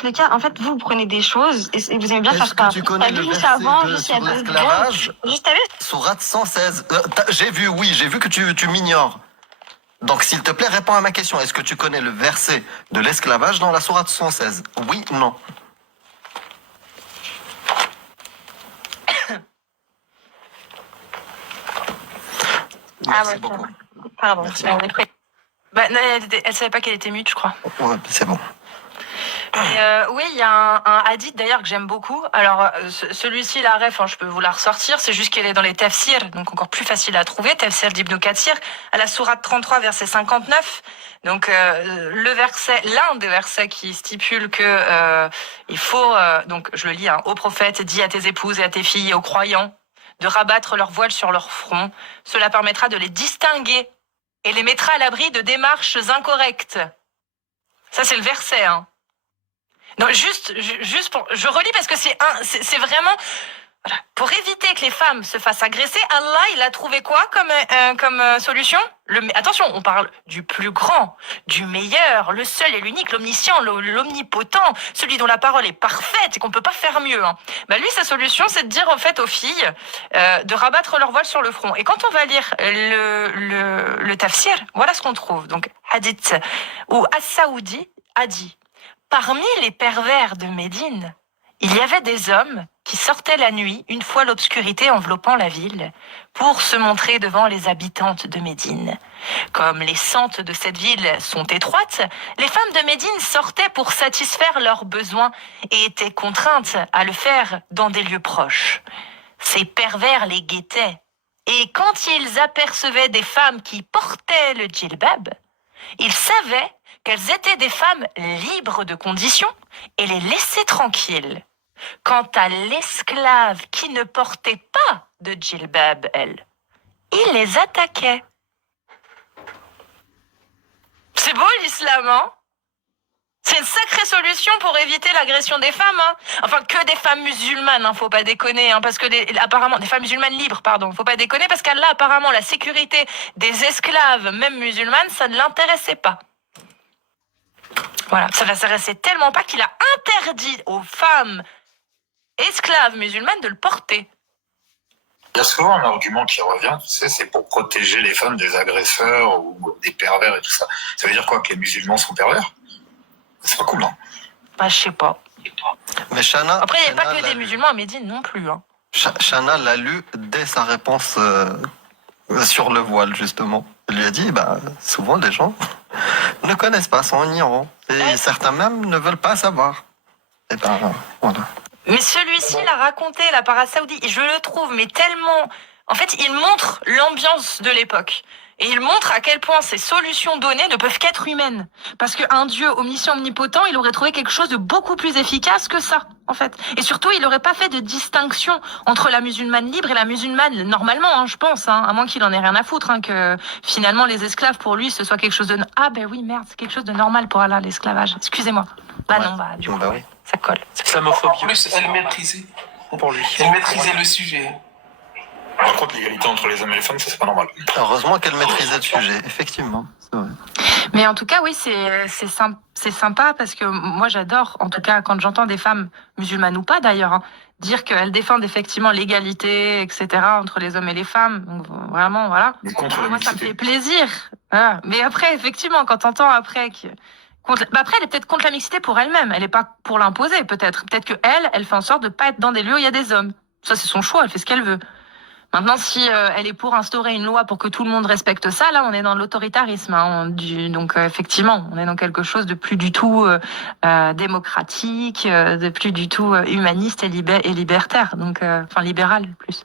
tous les cas, en fait, vous prenez des choses et vous aimez bien faire Est-ce que ça. tu connais le juste verset avant, de, juste sur il y a l'esclavage? Juste t'as vu? Sourate 116. J'ai vu que tu m'ignores. Donc, s'il te plaît, réponds à ma question. Est-ce que tu connais le verset de l'esclavage dans la sourate 116? Oui ou non? Merci beaucoup. Pardon. Merci. Bah, non, elle savait pas qu'elle était mute, je crois. Ouais, c'est bon. Oui, il y a un hadith d'ailleurs que j'aime beaucoup. Alors, celui-ci, la ref, je peux vous la ressortir. C'est juste qu'elle est dans les tafsirs, donc encore plus facile à trouver. Tafsir d'Ibn Kathir, à la sourate 33, verset 59. Donc, l'un des versets qui stipule que il faut, donc je le lis, ô prophète, dis à tes épouses et à tes filles et aux croyants de rabattre leur voile sur leur front. Cela permettra de les distinguer et les mettra à l'abri de démarches incorrectes. Ça, c'est le verset, hein. Non, juste pour, je relis parce que c'est vraiment, voilà, pour éviter que les femmes se fassent agresser. Allah, il a trouvé quoi comme solution? Attention, on parle du plus grand, du meilleur, le seul et l'unique, l'omniscient, l'omnipotent, celui dont la parole est parfaite et qu'on peut pas faire mieux. Hein. Bah lui, sa solution, c'est de dire en fait aux filles de rabattre leur voile sur le front. Et quand on va lire le tafsir, voilà ce qu'on trouve. Donc hadith où As-Saoudi a dit: parmi les pervers de Médine, il y avait des hommes qui sortaient la nuit, une fois l'obscurité enveloppant la ville, pour se montrer devant les habitantes de Médine. Comme les sentes de cette ville sont étroites, les femmes de Médine sortaient pour satisfaire leurs besoins et étaient contraintes à le faire dans des lieux proches. Ces pervers les guettaient, et quand ils apercevaient des femmes qui portaient le djilbab, ils savaient qu'elles étaient des femmes libres de conditions et les laissaient tranquilles. Quant à l'esclave qui ne portait pas de djilbab, elle, il les attaquait. C'est beau l'islam, hein? C'est une sacrée solution pour éviter l'agression des femmes, hein. Enfin, que des femmes musulmanes, hein, faut pas déconner, hein, parce que apparemment, des femmes musulmanes libres, pardon, faut pas déconner, parce qu'Allah, apparemment, la sécurité des esclaves, même musulmanes, ça ne l'intéressait pas. Voilà, ça l'intéressait tellement pas qu'il a interdit aux femmes esclaves musulmanes de le porter. Il y a souvent un argument qui revient, tu sais, c'est pour protéger les femmes des agresseurs ou des pervers et tout ça. Ça veut dire quoi, que les musulmans sont pervers? C'est pas cool, hein? Bah, je sais pas. Mais Shana, après, il n'y a pas que des musulmans à Médine non plus, hein. Shana l'a lu dès sa réponse sur le voile, justement. Elle lui a dit, souvent les gens ne connaissent pas, sont ignorants. Et certains même ne veulent pas savoir. Et voilà. Mais celui-ci l'a raconté, la para saoudi, et je le trouve, mais tellement... En fait, il montre l'ambiance de l'époque. Et il montre à quel point ces solutions données ne peuvent qu'être humaines. Parce qu'un Dieu omniscient, omnipotent, il aurait trouvé quelque chose de beaucoup plus efficace que ça, en fait. Et surtout, il n'aurait pas fait de distinction entre la musulmane libre et la musulmane, normalement, hein, je pense, hein, à moins qu'il en ait rien à foutre, hein, que finalement les esclaves, pour lui, ce soit quelque chose de... Ah ben oui, merde, c'est quelque chose de normal pour Allah, l'esclavage. Excusez-moi. Du coup, oui. ça colle. Islamophobie. En plus, elle maîtrisait. Pour lui. Elle maîtrisait le sujet. Par contre, l'égalité entre les hommes et les femmes, ça c'est pas normal. Heureusement qu'elle maîtrisait le sujet, effectivement. C'est vrai. Mais en tout cas, oui, c'est sympa parce que moi, j'adore, en tout cas, quand j'entends des femmes musulmanes ou pas d'ailleurs, hein, dire qu'elles défendent effectivement l'égalité, etc., entre les hommes et les femmes. Donc, vraiment, voilà. Mais contre la moi, ça me mixité. fait plaisir. Voilà. Mais après, effectivement, quand t'entends après que... après, elle est peut-être contre la mixité pour elle-même. Elle n'est pas pour l'imposer, peut-être. Peut-être que elle fait en sorte de pas être dans des lieux où il y a des hommes. Ça, c'est son choix. Elle fait ce qu'elle veut. Maintenant, si elle est pour instaurer une loi pour que tout le monde respecte ça, là, on est dans l'autoritarisme. Hein, donc, effectivement, on est dans quelque chose de plus du tout démocratique, de plus du tout humaniste et libertaire. Donc, enfin, libéral, plus.